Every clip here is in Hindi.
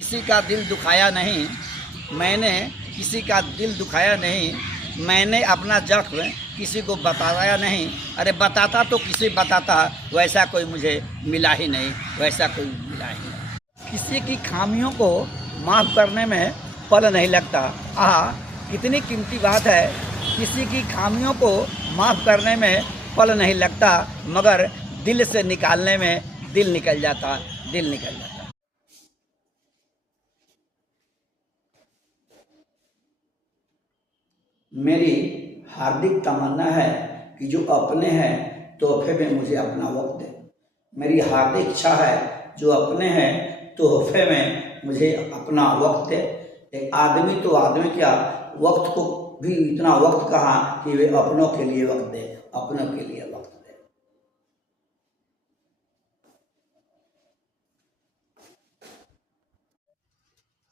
किसी का दिल दुखाया नहीं, मैंने किसी का दिल दुखाया नहीं, मैंने अपना जख्म किसी को बताया नहीं। अरे बताता तो किसी बताता, वैसा कोई मुझे मिला ही नहीं, वैसा कोई मिला ही नहीं। किसी की खामियों को माफ़ करने में पल नहीं लगता। कितनी कीमती बात है। किसी की खामियों को माफ़ करने में पल नहीं लगता, मगर दिल से निकालने में दिल निकल जाता, दिल निकल जाता। मेरी हार्दिक तमन्ना है कि जो अपने हैं तोहफे में मुझे अपना वक्त दे। मेरी हार्दिक इच्छा है जो अपने हैं तोहफे में मुझे अपना वक्त दे। एक आदमी तो आदमी क्या, वक्त को भी इतना वक्त कहा कि वे अपनों के लिए वक्त दे, अपनों के लिए वक्त दे।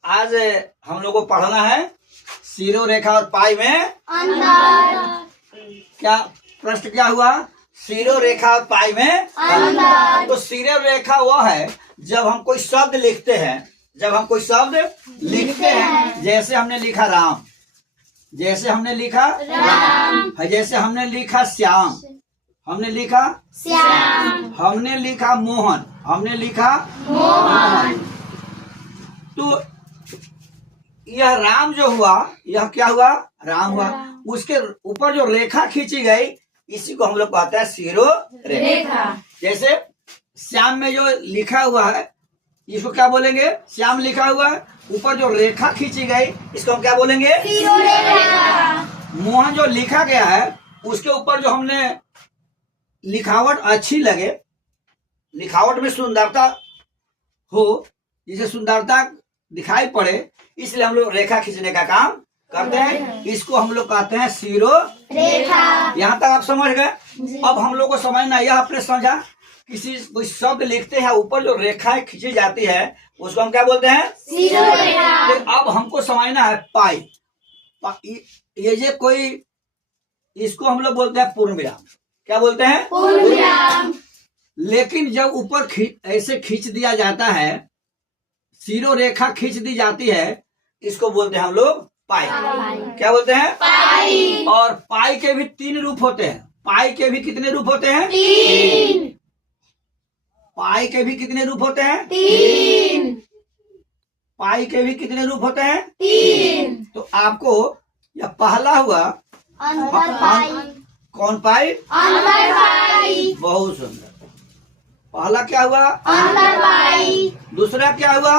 आज हम लोग को पढ़ना है सीरो रेखा और पाई में अंतर। क्या प्रश्न क्या हुआ? सीरो रेखा और पाई में अंतर। तो सीरो रेखा वो है जब हम कोई शब्द लिखते हैं, जब हम कोई शब्द लिखते हैं, जैसे हमने लिखा राम, जैसे हमने लिखा राम, जैसे हमने लिखा श्याम, हमने लिखा श्याम, हमने लिखा मोहन, हमने लिखा मोहन। तो यह राम जो हुआ, यह क्या हुआ? राम हुआ। उसके ऊपर जो रेखा खींची गई, इसी को हम लोग कहते हैं सीरो रेखा। जैसे श्याम में जो लिखा हुआ है, इसको क्या बोलेंगे? श्याम लिखा हुआ है, ऊपर जो रेखा खींची गई, इसको हम क्या बोलेंगे? सीरो रेखा। मोहन जो लिखा गया है, उसके ऊपर जो हमने लिखावट अच्छी लगे, लिखावट में सुंदरता हो, जिसे सुंदरता दिखाई पड़े, इसलिए हम लोग रेखा खींचने का काम करते हैं। इसको हम लोग कहते हैं सीरो रेखा। यहाँ तक आप समझ गए? अब हम लोग को समझना, यह आपने समझा, किसी कोई शब्द लिखते हैं, ऊपर जो रेखाएं खींची जाती है, उसको हम क्या बोलते हैं? सीरो रेखा। तो अब हमको समझना है पाई। ये जो कोई, इसको हम लोग बोलते हैं पूर्ण विराम। क्या बोलते हैं? पूर्ण विराम। लेकिन जब ऊपर ऐसे खींच दिया जाता है, सीरो रेखा खींच दी जाती है, इसको बोलते हैं हम लोग पाई। क्या बोलते हैं? पाई। और पाई के भी 3 रूप होते हैं। पाई के भी कितने रूप होते हैं? 3। पाई के भी कितने रूप होते हैं? 3। पाई के भी कितने रूप होते हैं? 3। तो आपको यह पहला हुआ अंतर पाई। कौन पाई? अंतर पाई। बहुत सुंदर। पहला क्या हुआ? अंतर पाई। दूसरा क्या हुआ?